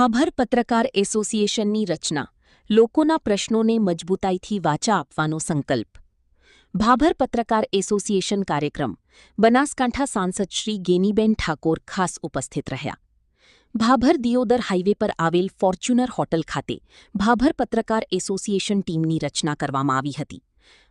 ભાભર પત્રકાર એસોસિએશનની રચના, લોકોના પ્રશ્નોને મજબૂતાઈથી વાચા આપવાનો સંકલ્પ. ભાભર પત્રકાર એસોસિએશન કાર્યક્રમ, બનાસકાંઠા સાંસદ શ્રી ગેનીબેન ઠાકોર ખાસ ઉપસ્થિત રહ્યા. ભાભર દિયોદર હાઇવે પર આવેલ ફોર્ચ્યુનર હોટલ ખાતે ભાભર પત્રકાર એસોસિએશન ટીમની રચના કરવામાં આવી હતી.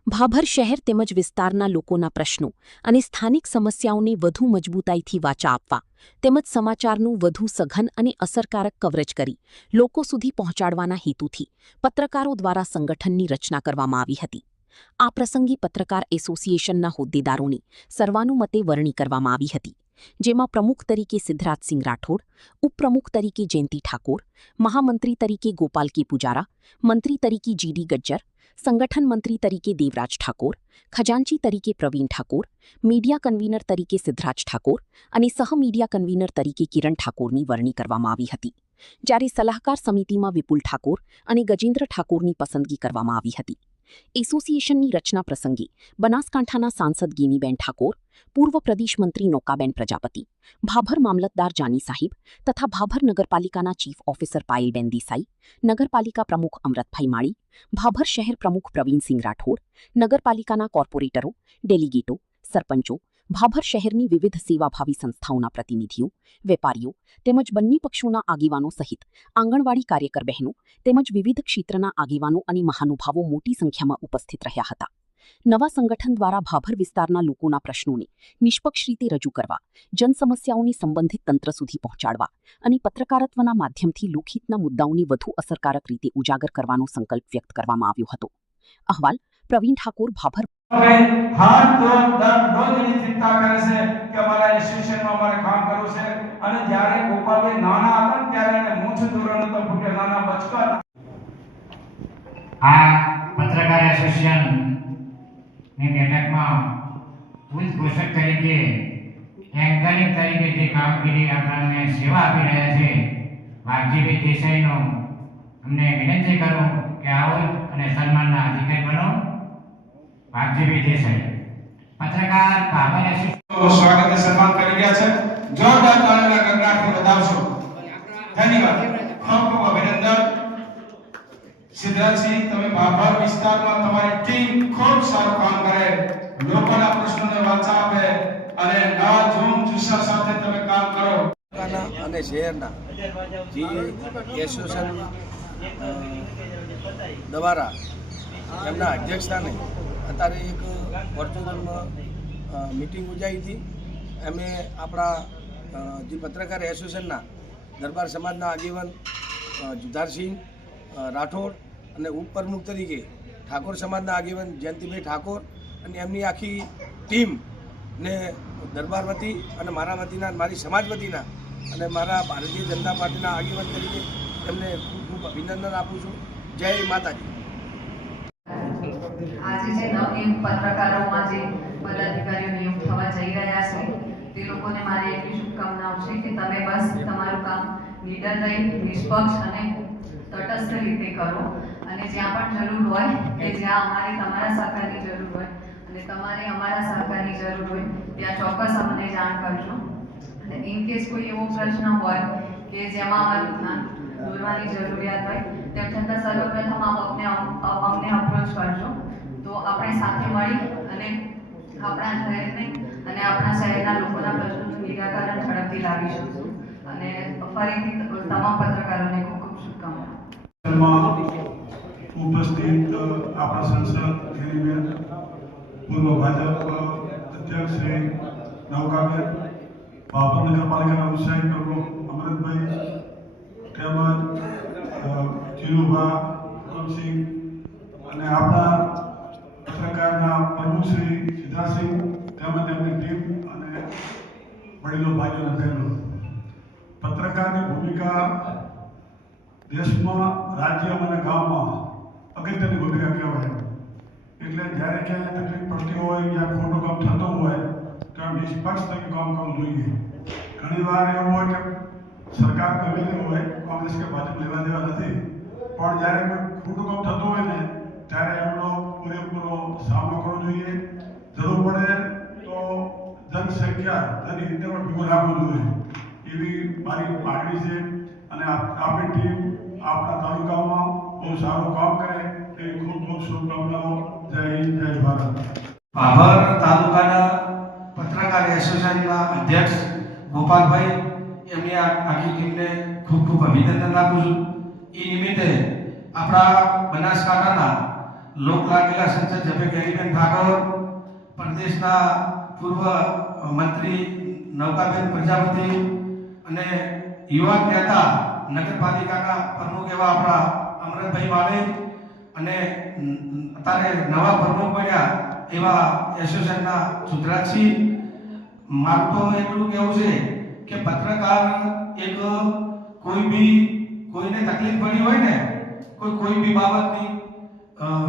ભાભર શહેર તેમજ વિસ્તારના લોકોના પ્રશ્નો અને સ્થાનિક સમસ્યાઓને વધુ મજબૂતાઈથી વાચા આપવા તેમજ સમાચારનું વધુ સઘન અને અસરકારક કવરેજ કરી લોકો સુધી પહોંચાડવાના હેતુથી પત્રકારો દ્વારા સંગઠનની રચના કરવામાં આવી હતી. આ પ્રસંગે પત્રકાર એસોસિએશનના હોદ્દેદારોની સર્વાનુમતે વરણી કરવામાં આવી હતી, જેમાં પ્રમુખ તરીકે સિદ્ધરાજસિંહ રાઠોડ, ઉપપ્રમુખ તરીકે જયંતિ ઠાકોર, મહામંત્રી તરીકે ગોપાલ કે પુજારા, મંત્રી તરીકે જીડી ગજ્જર, સંગઠન મંત્રી તરીકે દેવરાજ ઠાકોર, ખજાનચી તરીકે પ્રવીણ ઠાકોર, મીડિયા કન્વીનર તરીકે સિદ્ધરાજ ઠાકોર અને સહ મીડિયા કન્વીનર તરીકે કિરણ ઠાકોરની વરણી કરવામાં આવી હતી, જ્યારે સલાહકાર સમિતિમાં વિપુલ ઠાકોર અને ગજેન્દ્ર ઠાકોરની પસંદગી કરવામાં આવી હતી. એસોસિએશનની રચના પ્રસંગે બનાસકાંઠાના સાંસદ ગેનીબેન ઠાકોર, પૂર્વ પ્રદેશ મંત્રી નૌકાબેન પ્રજાપતિ, ભાભર મામલતદાર જાની સાહિબ તથા ભાભર નગરપાલિકાના ચીફ ઓફિસર પાયલબેન દેસાઈ, નગરપાલિકા પ્રમુખ અમરતભાઈ માળી, ભાભર શહેર પ્રમુખ પ્રવીણસિંહ રાઠોડ, નગરપાલિકાના કોર્પોરેટરો, ડેલિગેટો, સરપંચો, ભાભર શહેરની વિવિધ સેવાભાવી સંસ્થાઓના પ્રતિનિધિઓ, વેપારીઓ તેમજ બંને પક્ષોના આગેવાનો સહિત આંગણવાડી કાર્યકર બહેનો તેમજ વિવિધ ક્ષેત્રના આગેવાનો અને મહાનુભાવો મોટી સંખ્યામાં ઉપસ્થિત રહ્યા હતા. નવા સંગઠન દ્વારા ભાભર વિસ્તારના લોકોના પ્રશ્નોને નિષ્પક્ષ રીતે રજૂ કરવા, જનસમસ્યાઓને સંબંધિત તંત્ર સુધી પહોંચાડવા અને પત્રકારત્વના માધ્યમથી લોકહિતના મુદ્દાઓને વધુ અસરકારક રીતે ઉજાગર કરવાનો સંકલ્પ વ્યક્ત કરવામાં આવ્યો હતો. અહેવાલ પ્રવીણ ઠાકોર, ભાભર. ચિંતા કરે છે કે અમારા એસોસિએશનમાં અમારે કામ કરવું છે, અને જ્યારે ગોપાલભાઈ નાના હતા ત્યારે એને મૂછ ધોરણ તો ફૂટે નાના બચકા. આ પત્રકાર એસોસિએશન ની બેઠકમાં ઉદ્ઘોષક તરીકે, એન્કરિંગ તરીકે જે કામગીરી આપણને સેવા આપી રહ્યા છે વાઘજીભાઈ દેસાઈનો અમને વિનંતી કરું કે આવો અને સન્માનના અધિકારી બનો. વાઘજીભાઈ દેસાઈ પત્રકાર ભાભર એસોસિએશન સ્વાગત સન્માન કરી રહ્યા છે. જોરદાર તાળીના ગગડાટથી વધાવશો. ધન્યવાદ. ખૂબ ખૂબ અભિનંદન. સિદ્ધરાજસિંહ, તમે ભાભર વિસ્તારમાં તમારી ટીમ ખૂબ સારું કામ કરે, લોકોના પ્રશ્નોને વાચા આપે અને આ ઝૂમ જુસ્સા સાથે તમે કામ કરો. અને શહેરના જે એસોસિએશન દ્વારા એમના અધ્યક્ષસ્થાને અત્યારે એક વર્ચ્યુઅલમાં મીટિંગ યોજાઈ હતી. અમે આપણા જે પત્રકાર એસોસિએશનના દરબાર સમાજના આગેવાન જુધારસિંહ રાઠોડ અને ઉપપ્રમુખ તરીકે ઠાકોર સમાજના આગેવાન જયંતિભાઈ ઠાકોર અને એમની આખી ટીમ ને દરબાર વતી અને મારા વતીના, મારી સમાજ વતીના અને મારા ભારતીય જનતા પાર્ટીના આગેવાન તરીકે એમને ખૂબ ખૂબ અભિનંદન આપું છું. જય માતાજી. આજે જે નવનિયુક્ત પત્રકારોમાં જે પદાધિકારીઓ નિયુક્ત થવા જઈ રહ્યા છે તે લોકોને મારી એટલી શુભકામનાઓ છે કે તમે બસ તમારું કામ નિડર રહી, નિષ્પક્ષ અને તટસ્થ રીતે કરો, અને જ્યાં પણ જરૂર હોય કે જ્યાં અમારે તમારા સહકારની જરૂર હોય અને તમારે અમારા સહકારની જરૂર હોય ત્યાં ચોક્કસ અમને જાણ કરજો. અને ઇન કેસ કોઈ એવો પ્રશ્ન હોય કે જેમાં અમારું ધ્યાન દોરવાની જરૂરિયાત હોય તેમ છતાં સર્વપ્રથમ અમને અપ્રોચ કરજો, તો આપણે સાથે મળી અને આપણા શહેરને અને આપણા શહેરના લોકોના પ્રશ્નોનું નિરાકરણ ઝડપથી લાવી શકશું. અને ફરીથી તમામ પત્રકારોને ખૂબ ખૂબ શુભકામનાઓ. ઉપસ્થિત આપણા સાંસદ ગેનીબેન, પૂર્વ ભાજપ અધ્યક્ષ શ્રી નૌકાબેન, ભાભર નગરપાલિકાના ઉત્સાહી પ્રમુખ અમરતભાઈ તેમજ જીલુભા રામસિંહ અને આપણા પત્રકારના પ્રમુખ શ્રી સિદ્ધાર્થસિંહ તેમજ તેમની ટીમ અને વડીલો, ભાઈઓ અને બહેનો. પત્રકારની ભૂમિકા દેશમાં, રાજ્યમાં અને ગામમાં અગત્યની ભૂમિકા કહેવાય. એટલે જ્યારે ક્યાંય તકલીફ પડતી હોય યા ખોટું કામ થતું હોય ત્યારે નિષ્પક્ષ થઈને કામ કરવું જોઈએ. ઘણીવાર એવું હોય કે સરકાર ગમે તે હોય, કોંગ્રેસ કે ભાજપ લેવા દેવા નથી, પણ જ્યારે કોઈ ખોટું કામ થતું હોય ને ત્યારે એમનો પૂરેપૂરો સામનો કરવો જોઈએ. જરૂર પડે તો જનસંખ્યા તેની રીતે પણ ભેગું રાખવું જોઈએ, એવી મારી માગણી છે. અને આપણી ટીમ આપણા તાલુકામાં બહુ સારું કામ કરે એવી ખૂબ ખૂબ શુભકામનાઓ. જય હિન્દ, જય ભારત. ભાભર તાલુકાના પત્રકાર એસોસિએશનના અધ્યક્ષ ગોપાલભાઈ એમની આખી ટીમને ખૂબ ખૂબ અભિનંદન આપું છું. એ નિમિત્તે આપણા બનાસકાંઠાના લોક લાગેલા સંસદ સભ્ય ગેરીબેન ઠાકોર, પ્રદેશના પૂર્વ મંત્રી નૌકાબેન પ્રજાપતિ અને યુવા નેતા નગરપાલિકાના પ્રમુખ એવા આપણા અમરતભાઈ માલિક અને અત્યારે નવા પ્રમુખ બન્યા એવા એસોસિએશનના સુધરાજસિંહ. મારું તો એટલું કહેવું છે કે પત્રકાર એક કોઈને તકલીફ પડી હોય ને, કોઈ બી બાબતની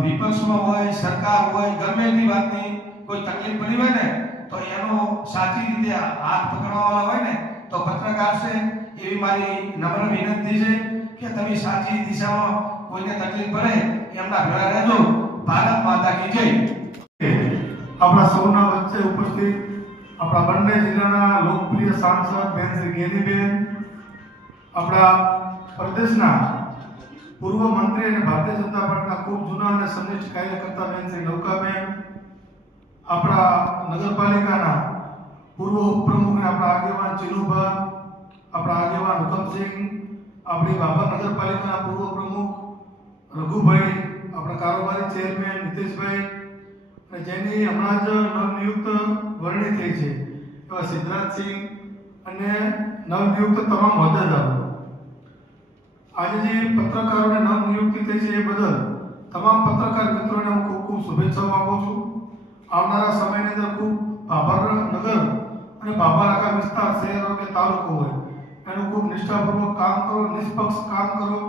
વિપક્ષમાં હોય, સરકાર હોય, ગમે તે વાતની કોઈ તકલીફ પડી હોય ને, તો એનો સાચી રીતે હાથ પકડવાવાળા હોય ને તો પત્રકાર છે. એવી મારી નમ્ર વિનંતી છે કે તમે સાચી દિશામાં કોઈને તકલીફ પડે એમના ભેળા રહેજો. ભારત માતા કી જય. આપણા સૌના વચ્ચે ઉપસ્થિત આપણા બંને જિલ્લાના લોકપ્રિય સાંસદ બેન શ્રી ગેરીબેન, આપણા પ્રદેશના પૂર્વ મંત્રી અને ભારતીય જનતા પાર્ટીના ખૂબ જૂના અને સનિષ્ઠ કાર્યકર્તા બેન શ્રી નૌકાબેન, આપણા નગરપાલિકાના પૂર્વ ઉપપ્રમુખ અને આપણા આગેવાન ચિનુભા, આપણા આગેવાન હુકમસિંહ, આપણી ભાભર નગરપાલિકાના પૂર્વ પ્રમુખ રઘુભાઈ, આપણા કારોબારી ચેરમેન નીતિશભાઈ અને જેની હમણાં જ નવનિયુક્ત વરણી થઈ છે એવા સિદ્ધરાજસિંહ અને નવનિયુક્ત તમામ હોદ્દેદારો. આજે જે પત્રકારોને નવનિયુક્તિ થઈ છે એ બદલ તમામ પત્રકાર મિત્રોને હું ખૂબ ખૂબ શુભેચ્છાઓ આપું છું. આવનારા સમયની અંદર ખૂબ ભાભર નગર અને ભાભર આખા વિસ્તાર, શહેર કે તાલુકો હોય એનું ખૂબ નિષ્ઠાપૂર્વક કામ કરો, નિષ્પક્ષ કામ કરો.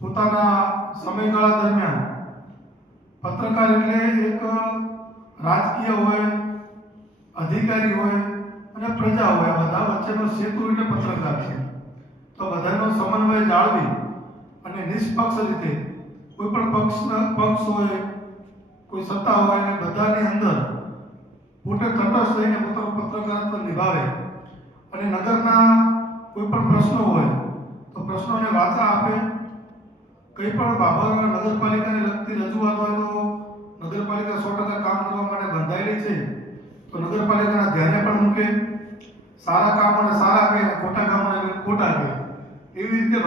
પોતાના સમયગાળા દરમિયાન પત્રકાર એટલે એક રાજકીય હોય, અધિકારી હોય અને પ્રજા હોય, આ બધા વચ્ચેનો સેતુ એટલે પત્રકાર છે. તો બધાનો સમન્વય જાળવી અને નિષ્પક્ષ રીતે કોઈ પણ પક્ષ હોય, કોઈ સત્તા હોય અને બધાની અંદર પોતે તટસ્થ રહીને પોતાનું પત્રકારત્વ નિભાવે અને નગરના કોઈ પણ પ્રશ્નો હોય તો પ્રશ્નોને વાચા આપે. કંઈ પણ ભાભર નગરપાલિકાને લગતી રજૂઆત હોય તો નગરપાલિકા 100% કામ કરવા માટે બંધાયેલી છે, તો નગરપાલિકાના ધ્યાને પણ મૂકે. સારા કામોને સારા કહે, ખોટા કામોને ખોટા કહે. એવી રીતે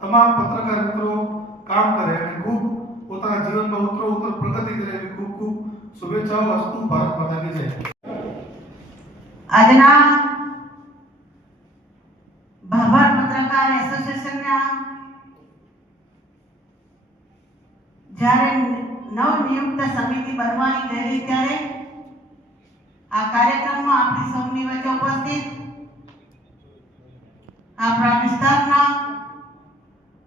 તમામ પત્રકાર મિત્રો કામ કરે અને ખૂબ પોતાના જીવનમાં ઉત્તરોત્તર પ્રગતિ કરે એવી ખૂબ ખૂબ શુભેચ્છાઓ. અસ્તુ. ભારત માતા કી જય. આજના ભાભર પત્રકાર એસોસિએશનના જ્યારે નવનિયુક્ત સમિતિ બનવાની થઈ રહી ત્યારે આ કાર્યક્રમમાં આપણી સૌની વચ્ચે ઉપસ્થિત આપણા વિસ્તારના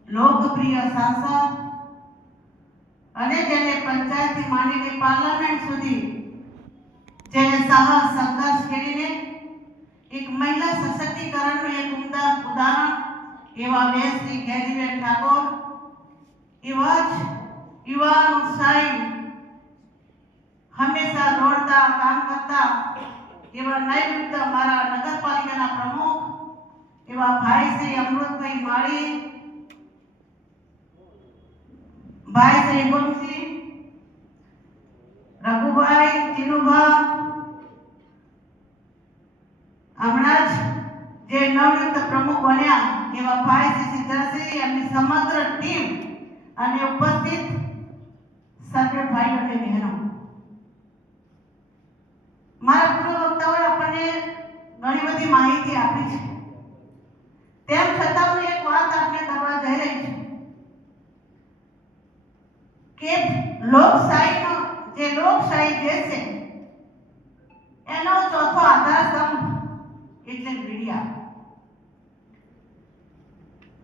લોકપ્રિય સાંસદ અને જેને પંચાયતથી માંડીને પાર્લામેન્ટ સુધી જેને સાહસ સંઘર્ષ કરીને એક મહિલા સશક્તિકરણનું એક ઉમદા ઉદાહરણ એવા બેન શ્રી ગેરીબેન ઠાકોર, એવા જ યુવાન ઉત્સાહી, હંમેશા દોડતા કામ કરતા એવા નવનિયુક્ત મારા નગરપાલિકાના પ્રમુખ એવા ભાઈ શ્રી અમૃતભાઈ માળી, ભાઈ શ્રી હુકમસિંહ, રઘુભાઈ, ચિનુભા, હમણાં જ જે નવનિયુક્ત પ્રમુખ બન્યા એવા ભાઈ શ્રી સિદ્ધરાજસિંહ, એમની સમગ્ર ટીમ અને ઉપસ્થિત સર્વે ભાઈઓ અને બહેનો. મારા પૂર્વ વક્તાઓએ આપણને ઘણી બધી માહિતી આપી છે, તેમ છતાં હું એક વાત આપને કરવા જઈ રહી છું કે લોકશાહીનો જે લોકશાહી દેશ છે એનો ચોથો આધારસ્તંભ એટલે મીડિયા.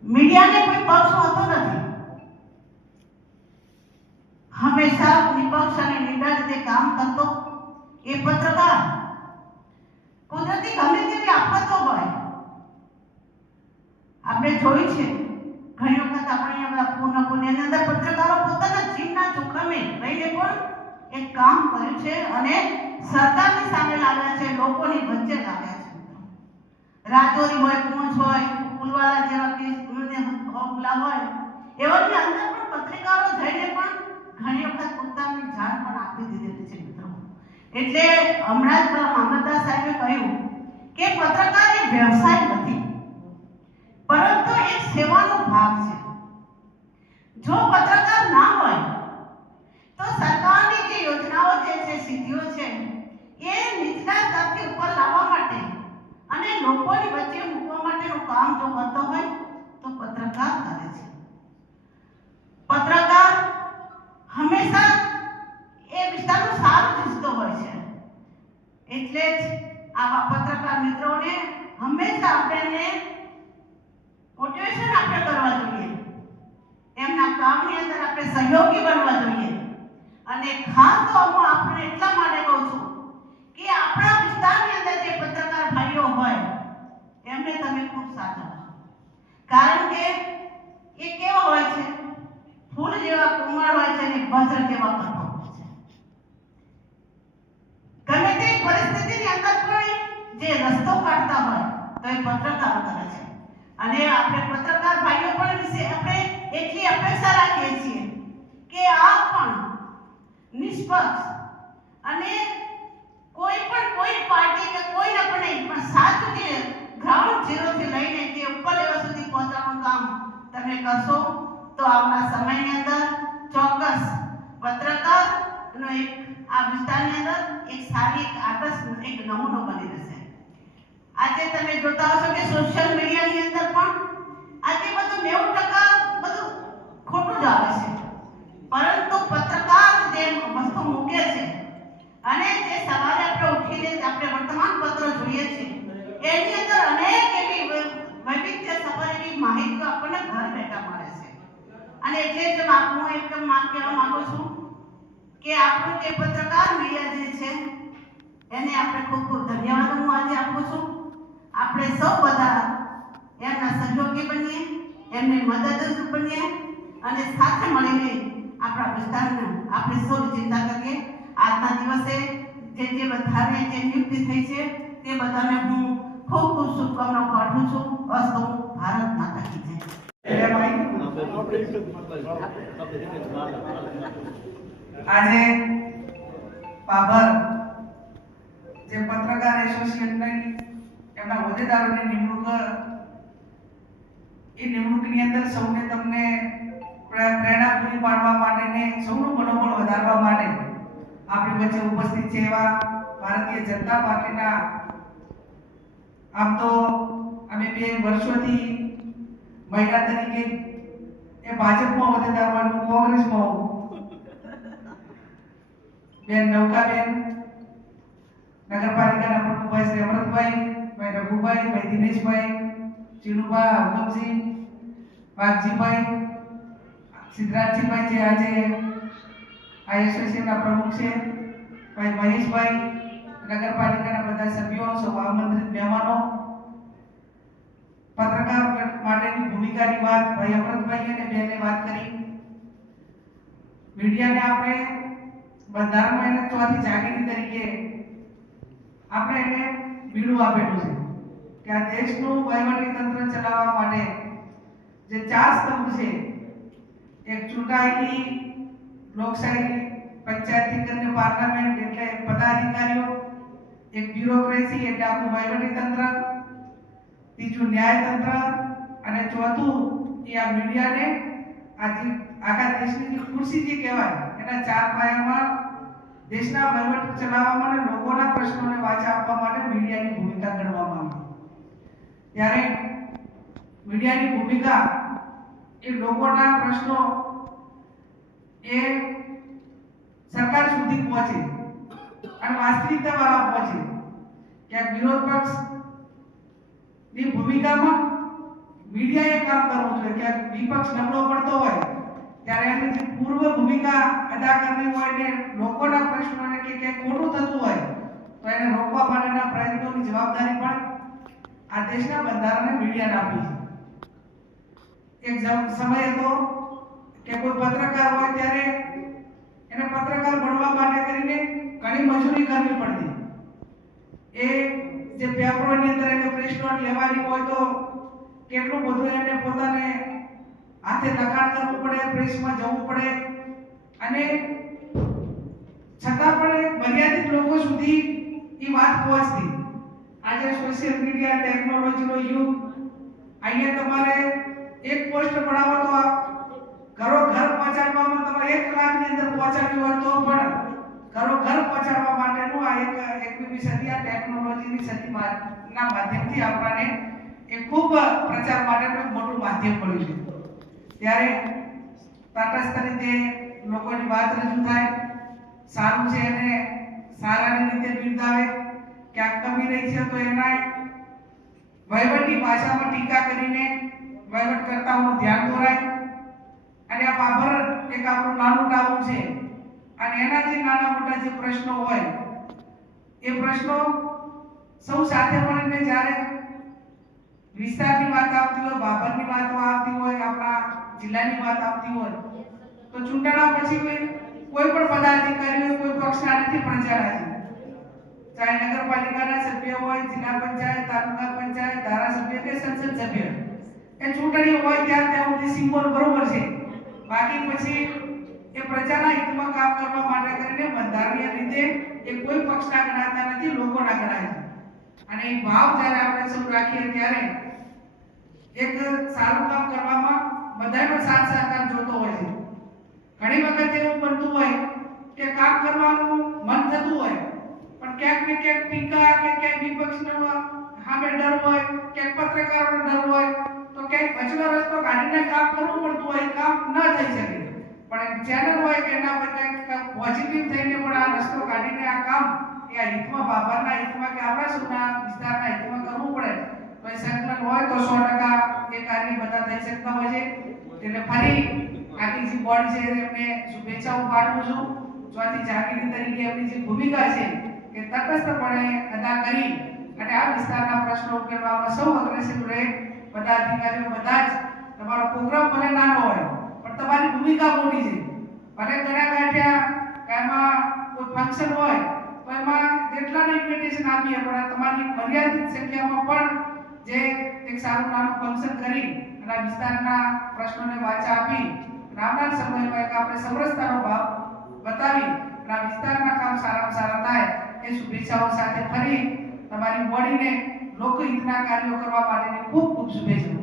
મીડિયાને કોઈ પક્ષ હોતો નથી, હંમેશા નિપક્ષ અને નિડર રીતે કામ કરતો એ પત્રકાર. કુદરતી ગમે તેવી આફતો હોય, આપણે જોયું છે ઘણી વખત આપણે આપણા પૂર્ણપુણ્યની અંદર પત્રકારો પોતાના જીવના જોખમે રહીને પણ એક કામ કર્યું છે અને સરકારની સામે લાવ્યા છે, લોકોની વચ્ચે લાવ્યા છે. રાજૌરી હોય, પૂંછ હોય, ફૂલવાળા જેવા કેસ હુમલા હોય એવાની અંદર પણ પત્રિકાઓ જઈને પણ ઘણી વખત પોતાની જાન પણ આપી દીધેલી છે મિત્રો. એટલે હમણાં જ મામલતદાર સાહેબે કહ્યું કે પત્રકાર એ વ્યવસાય નથી, પરંતુ એક સેવાનો ભાગ છે. જો પત્રકાર ના હોય તો સરકારની જે યોજનાઓ જે છે, સિદ્ધિઓ છે, એ નીચલા સ્તરથી ઉપર લાવવા માટે અને લોકોની વચ્ચે મૂકવા માટેનું કામ જો કરતો હોય તો પત્રકાર કરે છે. પત્રકાર હંમેશા એ વિસ્તારનું સારું ઈચ્છતો હોય છે. એટલે જ આવા પત્રકાર મિત્રોને હંમેશા આપણે મોટિવેશન આપણે કરવા જોઈએ, એમના કામની અંદર આપણે સહયોગી બનવા જોઈએ. અને ખાસ તો હું આપણે એટલા માટે કહું છું કે આપણા વિસ્તારની અંદર જે પત્રકાર ભાઈઓ હોય એમને તમે ખૂબ સાચવો, કારણ કે એ કેવા હોય છે, ફૂલ જેવા કોમળ હોય છે અને વજ્ર જેવા કઠોર હોય છે. ગમે તે પરિસ્થિતિની અંદર પણ જે રસ્તો કાઢતા હોય તો એ પત્રકાર કરે છે. અને આપણે પત્રકાર ભાઈઓ પણ વિશે આપણે એટલી અપેક્ષા રાખીએ છીએ કે આપ પણ નિષ્પક્ષ અને કોઈ પાર્ટી કે કોઈ આપણે પણ સાચું જે ગ્રાઉન્ડ ઝીરો થી લઈને જે ઉપર લેવલ સુધી પહોંચવાનું કામ તમે કરશો તો આવનાર સમયની અંદર ચોક્કસ પત્રકારનો એક આ વિસ્તારની અંદર એક સારી એક આદર્શ એક નમૂનો બની રહેશે. આજે તમે જોતા હશો કે સોશિયલ મીડિયાની અંદર પણ આજે બધું 90% બધું ખોટું જ આવે છે, પરંતુ પત્રકાર જે વસ્તુ મૂકે છે અને જે સવારે આપણે ઉઠીને આપણે વર્તમાન પત્રો જોઈએ છે એની અંદર અનેક એવી વૈવિધ્યસભર એવી માહિતીઓ આપણને ઘર બેઠા મળે છે. અને એટલે જ હું એકદમ કહેવા માંગુ છું કે આપણું જે પત્રકાર મીડિયા જે છે એને આપણે ખૂબ ખૂબ ધન્યવાદ હું આજે આપું છું. આપણે સૌ બધા એમના સહયોગી બનીએ, એમની મદદરૂપ બનીએ અને સાથે મળીને આપણા વિસ્તારને આપણે સૌ ચિંતા કરીએ. આજના દિવસે જે બધાને જે નિયુક્તિ થઈ છે તે બધાને હું ખૂબ ખૂબ શુભકામનાઓ પાઠવું છું. અસ્તુ ભારત માતા કી જય. આજે પાભર જે પત્રકાર એસોસિએશનની એમના હોદ્દેદારોની નિમણૂકની અંદર સૌને તમને પ્રેરણા પૂરી પાડવા માટે ને સૌનું મનોબળ વધારવા માટે આપણી વચ્ચે ઉપસ્થિત છે એવા ભારતીય જનતા પાર્ટીના આમ તો અમે 2 વર્ષોથી મહિલા તરીકે એ ભાજપમાં હોદ્દેદાર હોય, કોંગ્રેસમાં હોઉં. બેન નૌકાબેન, નગરપાલિકાના પ્રમુખભાઈ શ્રી અમૃતભાઈ, ભાઈ રઘુભાઈ, ભાઈ દિનેશભાઈ, ચીનુભા, હુકમસિંહ, વાઘજીભાઈ, સિદ્ધરાજસિંહભાઈ જે આજે આ એસોસિએશનના પ્રમુખ છે, ભાઈ મહેશભાઈ, નગરપાલિકાના બધા સભ્યો, સૌ આમંત્રિત મહેમાનો, પત્રકાર માટેની ભૂમિકાની વાત ભાઈ અમૃતભાઈ અને બેને વાત કરી. મીડિયાને આપણે બંધારણમાં એને ચોથી જાગીરી તરીકે આપણે એને બીડું આપેલું છે કે આ દેશનું વહીવટી તંત્ર ચલાવવા માટે જે 4 સ્તંભ છે, એક ચૂંટાયેલી લોકશાહી પંચાયતથી કરીને પાર્લામેન્ટ એટલે પદાધિકારીઓ, એક બ્યુરોક્રેસી એટલે આપણું વહીવટી તંત્ર, ત્રીજું ન્યાયતંત્ર અને ચોથું એ આ મીડિયાને આજે આખા દેશની જે ખુરશી જે કહેવાય એના 4 પાયામાં દેશના વહીવટ ચલાવવામાં અને લોકોના પ્રશ્નોને વાચા આપવા માટે મીડિયાની ભૂમિકા ગણવામાં આવી. ત્યારે મીડિયાની ભૂમિકા એ લોકોના પ્રશ્નો એ સરકાર સુધી પહોંચે અને વાસ્તવિકતા વાળા પહોંચે. ક્યાંક વિરોધ પક્ષની ભૂમિકામાં મીડિયાએ કામ કરવું જોઈએ. ક્યાંક વિપક્ષ નબળો પડતો હોય ત્યારે એની જે પૂર્વ ભૂમિકા અદા કરવી હોય ને લોકોના પ્રશ્નોને કે ક્યાંક ખોટું થતું હોય તો એને રોકવા માટેના પ્રયત્નોની જવાબદારી પણ આ દેશના બંધારણે મીડિયાને આપી છે. એક સમય હતો કે કોઈ પત્રકાર હોય ત્યારે એને પત્રકાર બનવા માટે કરીને ઘણી મજૂરી કરવી પડતી. એ જે પેપરોની અંદર એને પ્રેસ નોટ લેવાની હોય તો કેટલું બધું એને પોતાને હાથે લખાણ કરવું પડે, પ્રેસમાં જવું પડે અને છતાં પણ મર્યાદિત લોકો સુધી એ વાત પહોંચતી. આજે સોશિયલ મીડિયા ટેકનોલોજીનો યુગ, અહીંયા તમારે એક પોસ્ટ બનાવો તો ઘરો ઘર પહોંચાડવામાં તમારે 1 કલાકની અંદર પહોંચાડવી હોય તો પણ ઘરો ઘર પહોંચાડવા માટેનું આ એક 21મી સદી આ ટેકનોલોજીની સદીના માધ્યમથી આપણને એ ખૂબ પ્રચાર માટેનું એક મોટું માધ્યમ મળ્યું છે. ત્યારે તટસ્થ રીતે લોકોની વાત રજૂ થાય, સારું છે એને સારાની રીતે બિરદાવે, ક્યાંક કમી રહી છે તો એના વહીવટી ભાષામાં ટીકા કરીને વહીવટકર્તાઓનું ધ્યાન દોરાય. અને આ બાબર એક આપણું નાનું ટાઉન છે અને એના જે નાના મોટા જે પ્રશ્નો હોય એ પ્રશ્નો સૌ સાથે મળીને જ્યારે વિસ્તારની વાત આવતી હોય, બાબરની વાતો આવતી હોય, આપણા જિલ્લાની વાત આવતી હોય તો ચૂંટણા પછી કોઈ પણ પદાધિકારીઓ કોઈ પક્ષના નથી, પ્રજાના છે. ચાહે નગરપાલિકાના સભ્ય હોય, જિલ્લા પંચાયત, તાલુકા પંચાયત, ધારાસભ્ય કે સંસદ સભ્ય, એ ચૂંટણી હોય ત્યાં સુધી સિમ્બોલ બરોબર છે. બાકી પછી એ પ્રજાના હિતમાં કામ કરવા માટે કરીને બંધારણીય રીતે એ કોઈ પક્ષના ગણાતા નથી, લોકોના ગણાય છે. અને એ ભાવ જ્યારે આપણે સૌ રાખીએ ત્યારે એક સારું કામ કરવામાં બધાનો સાથ સહકાર જોતો હોય છે. ઘણી વખત એવું બનતું હોય કે કામ કરવાનું મન થતું હોય પણ ક્યાંક ને ક્યાંક ટીકા કે ક્યાંક વિપક્ષનો સામે ડર હોય, ક્યાંક પત્રકારોનો ડર હોય તો ક્યાંક વચલો રસ્તો કાઢીને કામ કરવું પડતું હોય, કામ ન થઈ શકે. પણ ચેનલ હોય કે એના પર કંઈક પોઝિટિવ થઈને પણ આ રસ્તો કાઢીને આ કામ એ આ હિતમાં, બાબરના હિતમાં કે આપણા સૌના વિસ્તારના હિતમાં કરવું પડે તો એ સંકલન હોય તો 100% એ કાર્ય બધા થઈ શકતા હોય છે. એટલે ફરી આખી જે બોર્ડ છે એમને શુભેચ્છાઓ પાઠવું છું. ચોથી જાગીરી તરીકે એમની જે ભૂમિકા છે એ તટસ્થપણે અદા કરી અને આ વિસ્તારના પ્રશ્નો ઉકેલવામાં સૌ અગ્રેસર રહે. બધા અધિકારીઓ બધા જ તમારો પ્રોગ્રામ ભલે નાનો હોય પણ તમારી ભૂમિકા મોટી છે. ભલે ઘણા ગાંઠિયા એમાં કોઈ ફંક્શન હોય તો એમાં જેટલાને ઇન્વિટેશન આપીએ પણ તમારી મર્યાદિત સંખ્યામાં પણ જે એક સારું નાનું ફંક્શન કરી અને વિસ્તારના પ્રશ્નોને વાચા આપી આવનાર સમયમાં એક આપણે સમરસતાનો ભાવ બતાવી અને આ વિસ્તારના કામ સારામાં સારા થાય એ શુભેચ્છાઓ સાથે ફરી તમારી બોડીને લોકહિતના કાર્યો કરવા માટેની ખૂબ ખૂબ શુભેચ્છાઓ.